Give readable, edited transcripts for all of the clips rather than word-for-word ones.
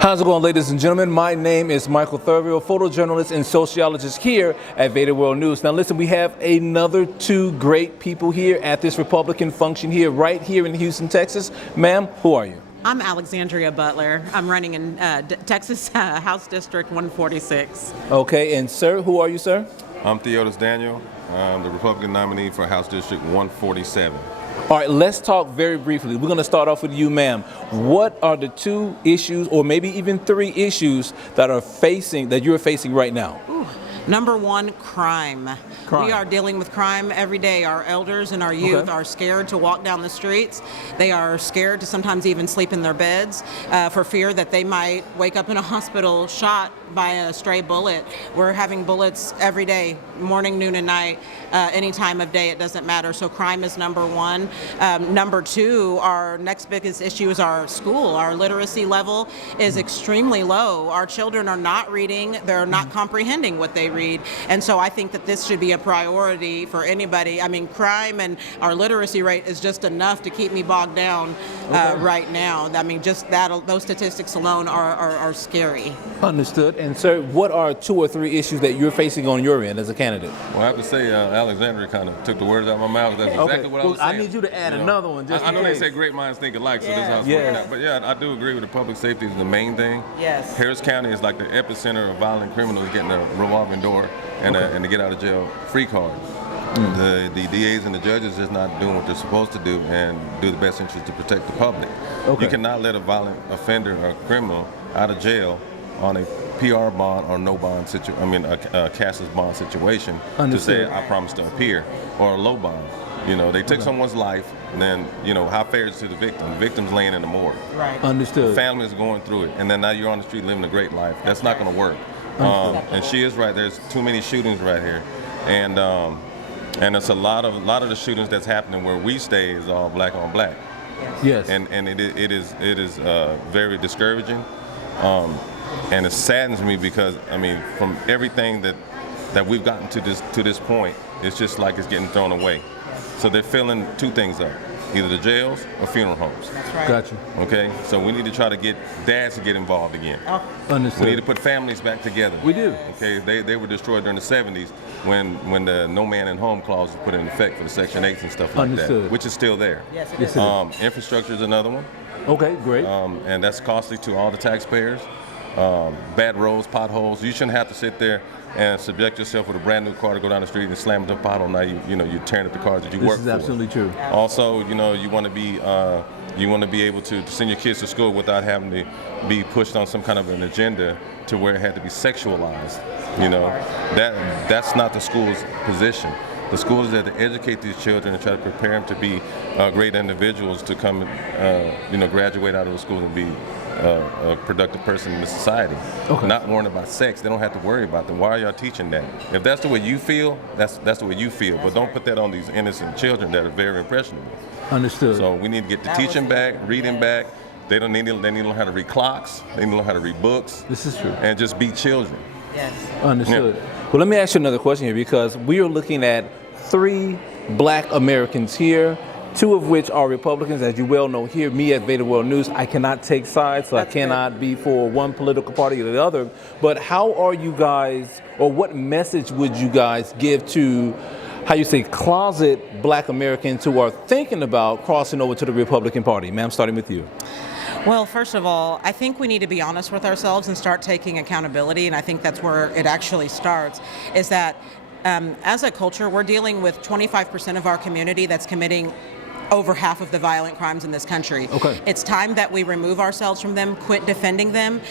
How's it going, ladies and gentlemen? My name is Michael Thurville, photojournalist and sociologist here at VEDA World News. Now listen, we have another two great people here at this Republican function here, right here in Houston, Texas. Ma'am, who are you? I'm Alexandria Butler. I'm running in Texas House District 146. Okay, and sir, who are you, sir? I'm Theodis Daniel. I'm the Republican nominee for House District 147. All right, let's talk very briefly. We're going to start off with you, ma'am. What are the two issues, or maybe even three issues, that you're facing right now? Number one, crime. We are dealing with crime every day. Our elders and our youth are scared to walk down the streets. They are scared to sometimes even sleep in their beds for fear that they might wake up in a hospital shot by a stray bullet. We're having bullets every day, morning, noon, and night, any time of day, it doesn't matter. So crime is number one. Number two, our next biggest issue is our school. Our literacy level is extremely low. Our children are not reading. They're not comprehending what they read. And so I think that this should be a priority for anybody. I mean, crime and our literacy rate is just enough to keep me bogged down right now. I mean, just those statistics alone are scary. Understood. And sir, what are two or three issues that you're facing on your end as a candidate? Well, I have to say, Alexandria kind of took the words out of my mouth. That's exactly what I was saying. I need you to add another one. Just I know they say great minds think alike, so this is how it's working out. But yeah, I do agree with the public safety is the main thing. Yes. Harris County is like the epicenter of violent criminals getting a revolving door and a get out of jail free card. The DAs and the judges just not doing what they're supposed to do and do the best interest to protect the public. You cannot let a violent offender or criminal out of jail on a PR bond or no bond situation. I mean, a cashless bond situation to say I promise to appear, or a low bond. You know, they took someone's life, and then, you know, how fair is it to the victim? The victim's laying in the morgue. Right. Understood. The family is going through it, and then now you're on the street living a great life. That's not going to work. And she is right. There's too many shootings right here, and it's a lot of the shootings that's happening where we stay is all black on black. Yes. And it is very discouraging, and it saddens me because I mean, from everything that we've gotten to this point, it's just like it's getting thrown away. So they're filling two things up, either the jails or funeral homes. That's right. Gotcha. Okay, so we need to try to get dads to get involved again. Understood. We need to put families back together. We do. Okay, they were destroyed during the 70s when the no man in home clause was put in effect for the Section 8s and stuff like that, which is still there. Yes, it is. Infrastructure is another one. Okay, great. And that's costly to all the taxpayers. Bad roads, potholes. You shouldn't have to sit there and subject yourself with a brand new car to go down the street and slam into a pothole. Now you're tearing up the cars that you work for. This is absolutely true. Also, you want to be able to send your kids to school without having to be pushed on some kind of an agenda to where it had to be sexualized. You know, that's not the school's position. The school is there to educate these children and try to prepare them to be great individuals to come, graduate out of the school and be a productive person in the society. Not worrying about sex. They don't have to worry about them. Why are y'all teaching that? If that's the way you feel, that's the way you feel. But don't put that on these innocent children that are very impressionable. Understood. So we need to get the teaching back, reading back. They need to learn how to read clocks. They need to learn how to read books. This is true. And just be children. Yes. Understood. Well, let me ask you another question here, because we are looking at three black Americans here, two of which are Republicans. As you well know, here, me at VEDA World News, I cannot take sides, so I cannot be for one political party or the other. But how are you guys, or what message would you guys give to, closet black Americans who are thinking about crossing over to the Republican Party? Ma'am, starting with you. Well, first of all, I think we need to be honest with ourselves and start taking accountability, and I think that's where it actually starts, is that as a culture, we're dealing with 25% of our community that's committing over half of the violent crimes in this country. It's time that we remove ourselves from them, quit defending them,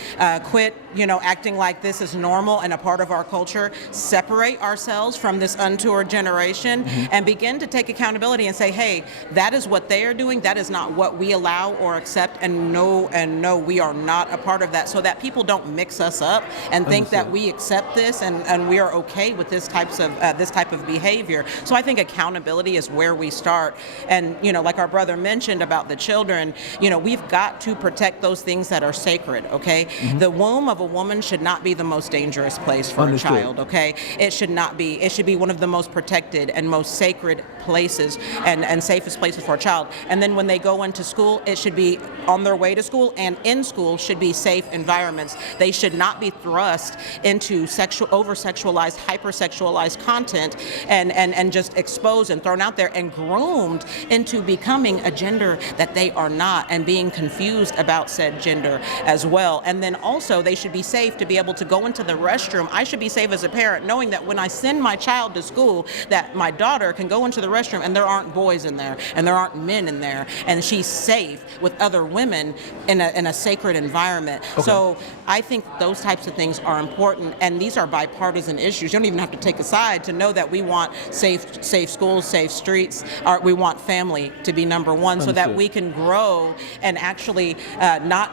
quit acting like this is normal and a part of our culture, separate ourselves from this untoward generation, and begin to take accountability and say, hey, that is what they are doing, that is not what we allow or accept, and no, we are not a part of that, so that people don't mix us up and think that we accept this and we are okay with this type of behavior. So I think accountability is where we start. And like our brother mentioned about the children, we've got to protect those things that are sacred, okay? The womb of a woman should not be the most dangerous place for Understood. a child, okay? It should not be. It should be one of the most protected and most sacred places and safest places for a child. And then when they go into school, it should be on their way to school and in school should be safe environments. They should not be thrust into over-sexualized, hyper-sexualized content and just exposed and thrown out there and groomed into becoming a gender that they are not and being confused about said gender as well. And then also they should be safe to be able to go into the restroom. I should be safe as a parent knowing that when I send my child to school that my daughter can go into the restroom and there aren't boys in there and there aren't men in there and she's safe with other women in a sacred environment. Okay. So I think those types of things are important, and these are bipartisan issues. You don't even have to take a side to know that we want safe schools, safe streets. We want family to be number one. So that Understood. we can grow and actually not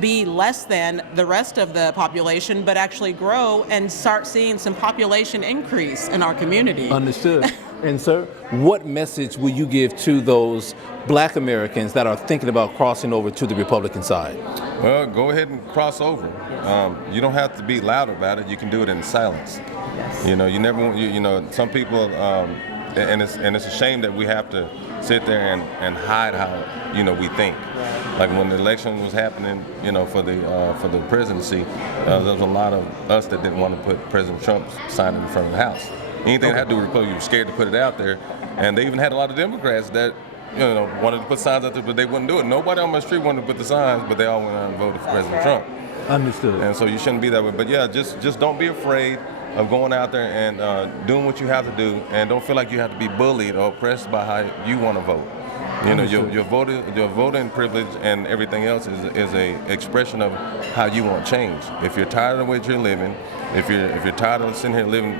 be less than the rest of the population, but actually grow and start seeing some population increase in our community. Understood. And sir, what message will you give to those Black Americans that are thinking about crossing over to the Republican side? Well, go ahead and cross over. You don't have to be loud about it. You can do it in silence. Yes. You know, you never want, you know, some people, and it's a shame that we have to sit there and hide how, you know, we think. Like when the election was happening, you know, for the presidency, there was a lot of us that didn't want to put President Trump's sign in front of the house. Anything that had to do with Republicans, were scared to put it out there, and they even had a lot of Democrats that, you know, wanted to put signs out there, but they wouldn't do it. Nobody on my street wanted to put the signs, but they all went out and voted for President Trump. Understood. And so you shouldn't be that way. But yeah, just don't be afraid of going out there and doing what you have to do, and don't feel like you have to be bullied or oppressed by how you want to vote. You know, your voting privilege and everything else is a expression of how you want change. If you're tired of the way you're living, if you're tired of sitting here living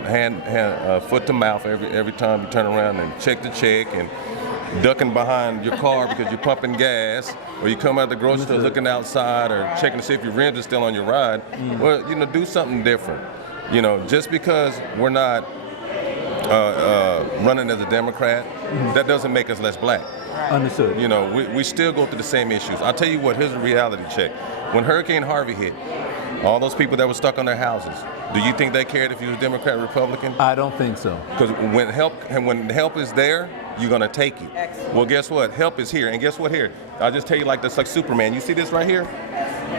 foot to mouth every time you turn around and check the check and ducking behind your car because you're pumping gas, or you come out the grocery store looking outside or checking to see if your rims are still on your ride, well, you know, do something different. You know, just because we're not running as a Democrat, that doesn't make us less Black. Understood. You know, we still go through the same issues. I'll tell you what, here's a reality check. When Hurricane Harvey hit, all those people that were stuck on their houses, do you think they cared if you was Democrat or Republican? I don't think so. Because when help is there, you're gonna take it. Excellent. Well, guess what? Help is here, and guess what? Here, I'll just tell you like this, like Superman. You see this right here?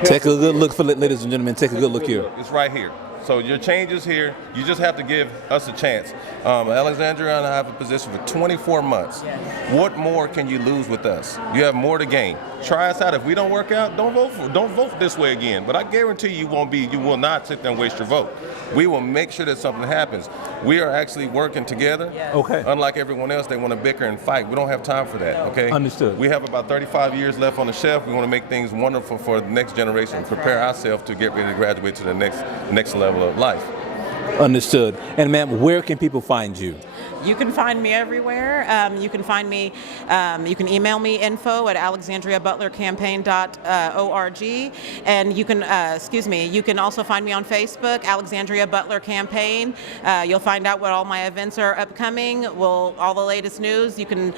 Take a good look, ladies and gentlemen. Take a good look here. It's right here. So your change is here. You just have to give us a chance. Alexandria and I have a position for 24 months. Yes. What more can you lose with us? You have more to gain. Try us out. If we don't work out, don't vote this way again. But I guarantee you will not sit there and waste your vote. We will make sure that something happens. We are actually working together. Yes. Okay. Unlike everyone else, they want to bicker and fight. We don't have time for that, okay? Understood. We have about 35 years left on the shelf. We want to make things wonderful for the next generation and prepare ourselves to get ready to graduate to the next level of life. Understood. And ma'am, where can people find you? You can find me everywhere. You can find me, you can email me info@alexandriabutlercampaign.org. And you can, you can also find me on Facebook, Alexandria Butler Campaign. You'll find out what all my events are upcoming. All the latest news. You can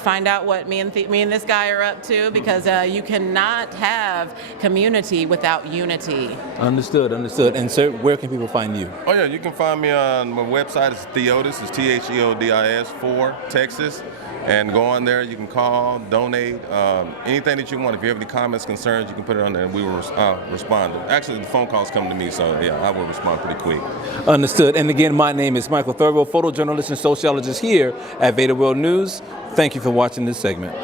find out what me and this guy are up to, because you cannot have community without unity. Understood. And sir, where can people find you? Oh yeah, you can find me on my website. It's Theodis, it's THEODIS 4 Texas, and go on there. You can call, donate, anything that you want. If you have any comments, concerns, you can put it on there, and we will respond. Actually, the phone calls come to me, so yeah, I will respond pretty quick. Understood. And again, my name is Michael Thurville, photojournalist and sociologist here at VEDA World News. Thank you for watching this segment.